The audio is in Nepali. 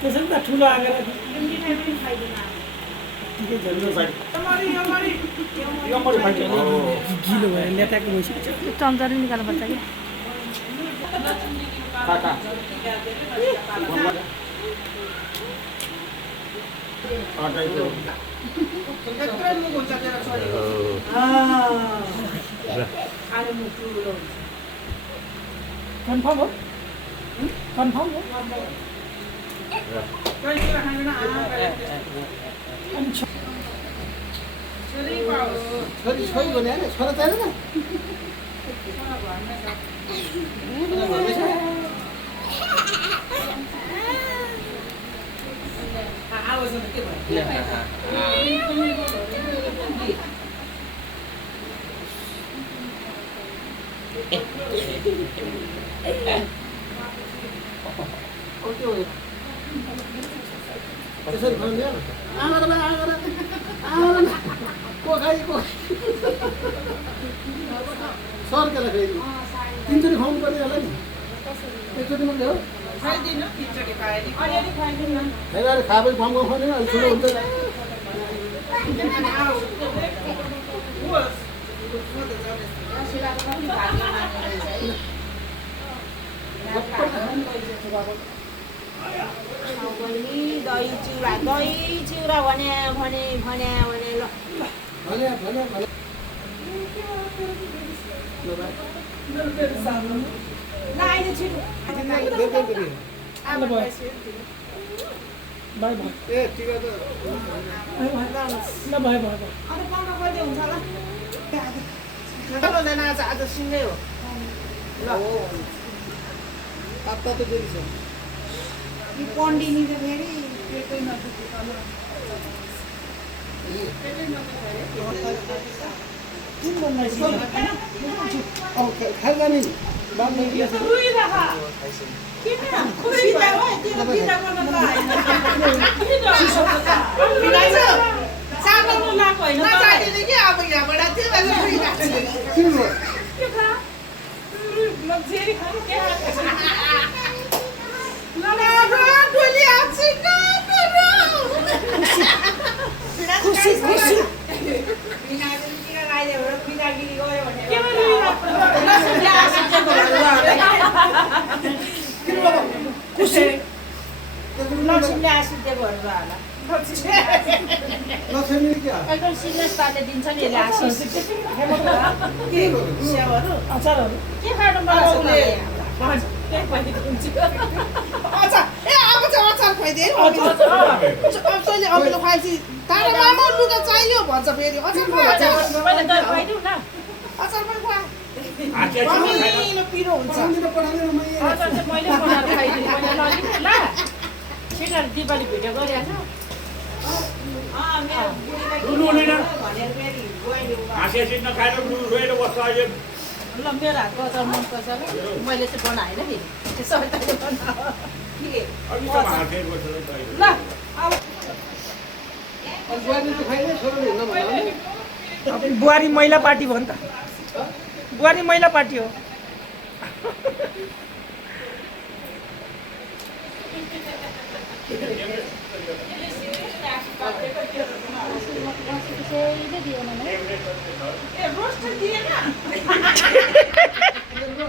त्यसै त ठुलो आगेर गिलो भएर नेताको भइसक्यो चम्चाले निकाल्नुपर्छ कि कन्फर्म हो कन्फर्म हो छोरी भने होइन छोरा चाहिँदैन त्यसरी खानु को खाइ को सर्केला फेरि तिनचोटि खुवाउनु पर्ने होला नि एकचोटि मात्रै हो खाइदिनु तिनचोटि खाएँ अलिअलि खाइदिनु खाएर खाएपछि खुवाउनु खुवाउँदैन अलि ठुलो हुन्छ दही चिउरा भने ल बाई भयो ए टिका त ल भयो भयो अनि पाउन कहिले हुन्छ होला आज सिँगै हो ल तात्ता त देरी छ यो पन्डिनी त फेरि पेटै नदुख्ने खाइला नि एकदम सिरियस पार्टी दिन्छ नि यसले आशिष अचारहरू के खानु मन चाहियो भन्छ फेरि पिरो हुन्छ दिवाली भिडियो गरिहाल्छ ल मेरो हातको अचार मनपर्छ मैले चाहिँ बनाएन नि ल अब बुहारी महिला पार्टी भयो नि त बुहारी महिला पार्टी हो दिएन रोस्ट दिएन